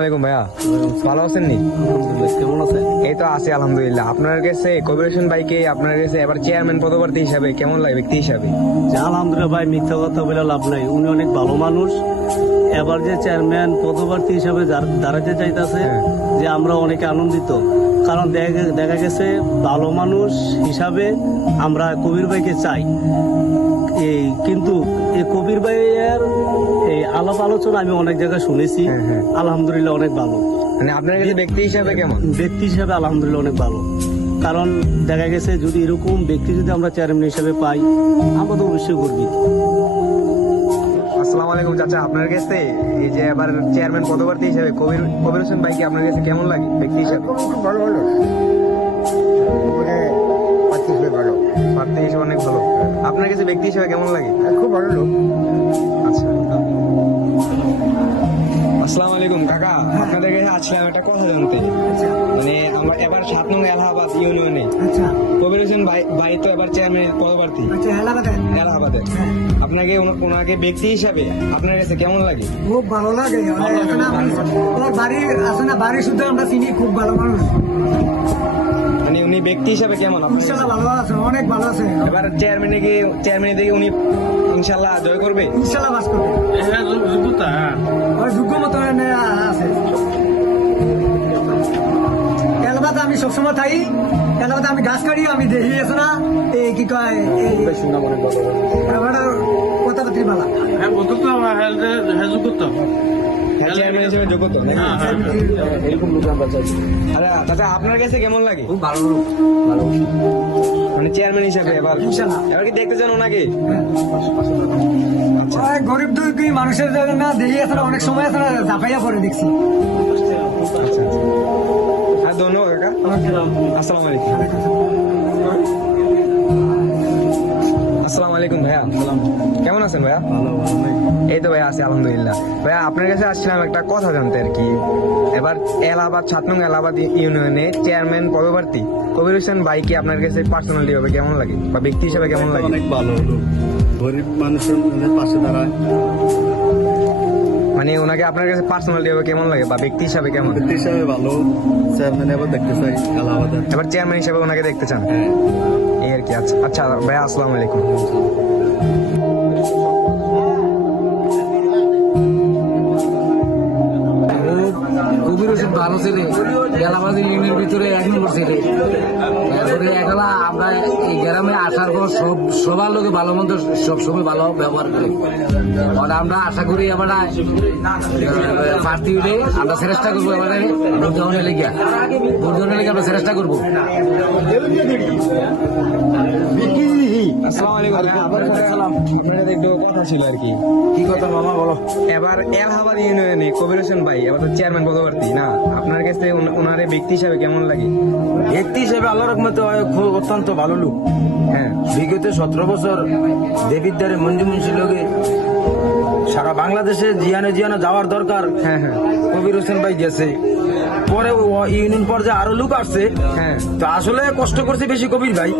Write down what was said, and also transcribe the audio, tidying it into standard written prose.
আসসালামাইকুম ভাইয়া, ভালো আছেন নি? কেমন আছেন? এই তো আছি আলহামদুলিল্লাহ। আপনার কাছে কবির হোসেন ভাইকে আপনার কাছে এবার চেয়ারম্যান পদপ্রার্থী হিসাবে কেমন লাগে, ব্যক্তি হিসাবে? আলহামদুলিল্লাহ ভাই, মিথ্যা কথা বলে লাভ নাই। উনি অনেক ভালো মানুষ। এবার যে চেয়ারম্যান পদপ্রার্থী হিসাবে দাঁড়াতে চাইতেছে, যে আমরা অনেকে আনন্দিত। কারণ দেখা গেছে ভালো মানুষ হিসাবে আমরা কবির ভাইকে চাই। কিন্তু এই কবির ভাইয়ের এই আলাপ আলোচনা আমি অনেক জায়গায় শুনেছি। আলহামদুলিল্লাহ অনেক ভালো। মানে আপনার কাছে ব্যক্তি হিসাবে কেমন? ব্যক্তি হিসাবে আলহামদুলিল্লাহ অনেক ভালো। কারণ দেখা গেছে যদি এরকম ব্যক্তি যদি আমরা চেয়ারম্যান হিসাবে পাই, আমরা তো অবশ্যই গর্বিত। আসসালামু আলাইকুম চাচা, আপনার কাছে এই যে এবার চেয়ারম্যান পদপ্রার্থী হিসাবে কবির হোসেন ভাইকে আপনার কাছে কেমন লাগে ব্যক্তি হিসাবে? ভালো ভালো মানে প্রার্থী হিসেবে ভালো, প্রার্থী হিসেবে অনেক ভালো। আপনার কাছে ব্যক্তি হিসাবে কেমন লাগে? খুব ভালো লোক। আচ্ছা, আসসালামু আলাইকুম কাকা, আপনাদের কাছে আসলাম একটা কথা জানতে। মানে আমরা এবার 7 নং এলাহাবাদ ইউনিয়নে কবির হোসেন ভাই তো এবার চেয়ারম্যান পদপ্রার্থী এলাহাবাদের। আপনাকে ওনাকে ব্যক্তি হিসাবে আপনার কাছে কেমন লাগে? খুব ভালো লাগে। ওর বাড়ি আছে না, বাড়ি শুদ্ধ আমরা চিনি, খুব ভালো মানুষ। মানে উনি ব্যক্তি হিসাবে কেমন? ইনশাল্লাহ ভালো আছে, অনেক ভালো আছে। এবার চেয়ারম্যানে দিকে উনি ইনশাল্লাহ জয় করবে, ইনশাল্লাহ বাস করবে। ওর যোগ্য মতো আছে। এলাকাতে আমি সবসময় থাকি, এলাকাতে আমি গাছ কাটি, আমি দেখি আছে না এই কি কয় কথাবার্তি বালা চেয়ারম্যান হিসেবে যোগ্যতা। এরকম লোক আমরা চাই। আচ্ছা, আপনার কাছে কেমন লাগে? খুব ভালো লোক, ভালো। মানে চেয়ারম্যান হিসাবে এবার কি দেখতে চান ওনাকে? গরিব দুঃখী মানুষের না দেখি আছে না, অনেক সময় আছে না ঝাঁপাইয়া পরে দেখছি। আর ধন্যবাদ কাকা, আসসালামু আলাইকুম। আসসালামু আলাইকুম ভাইয়া, কেমন আছেন ভাইয়া? এই তো ভাইয়া আছি আলহামদুলিল্লাহ। ভাইয়া আপনার কাছে আসছিলাম একটা কথা জানতে আর কি। এবার এলাহাবাদ 7 নং এলাহাবাদ ইউনিয়নে চেয়ারম্যান পদপ্রার্থী কবির হোসেন ভাইকে আপনার কাছে পার্সোনালি ভাবে কেমন লাগে বা ব্যক্তি হিসাবে কেমন লাগে? অনেক ভালো লোক, গরিব মানুষের পাশে দাঁড়ায়। মানে ওনাকে আপনার কাছে পার্সোনালি ভাবে কেমন লাগে বা ব্যক্তি হিসাবে কেমন? ব্যক্তি হিসাবে ভালো। চেয়ারম্যান এবার দেখতে চাই এলাহাবাদের। এবার চেয়ারম্যান হিসাবে ওনাকে দেখতে চান, এই আর কি। আচ্ছা আচ্ছা ভাইয়া, আসসালামু আলাইকুম। কবির হোসেন ভালো ছেলে, এলাহাবাদের ইউনিয়নের ভিতরে 1 নম্বর ছেলে। তারপরে একলা আমরা এই গ্রামে আসার পর সবার লোকে ভালো মন্দ সবসময় ভালো ব্যবহার করি। আর আমরা আশা করি এবার প্রার্থী হলে আমরা চেষ্টা করবো, এবারে ভোট দেওয়ার লেগে আমরা চেষ্টা করবো। আসসালামু আলাইকুম ভাইয়া, আপনার সাথে একটু কথা ছিল আর কি। কি কথা মামা বলো? এবার এলাহাবাদ ইউনিয়নে কবির হোসেন ভাই এবার তো চেয়ারম্যান পদপ্রার্থী না, আপনার কাছে ওনারে ব্যক্তি হিসাবে কেমন লাগে? ব্যক্তি হিসেবে আল্লাহ রহমতে খুব অত্যন্ত ভালো লোক। হ্যাঁ, বিগত 17 বছর দেবিদ্বারে মঞ্জু মুন্সির লোকে সারা বাংলাদেশে জিয়ানে যাওয়ার দরকার। হ্যাঁ, কবির হোসেন ভাই গেছে, পরে ইউনিয়ন পর্যায়ে আরো লোক আসছে। হ্যাঁ। তো আসলে কষ্ট করছে বেশি কবির ভাই।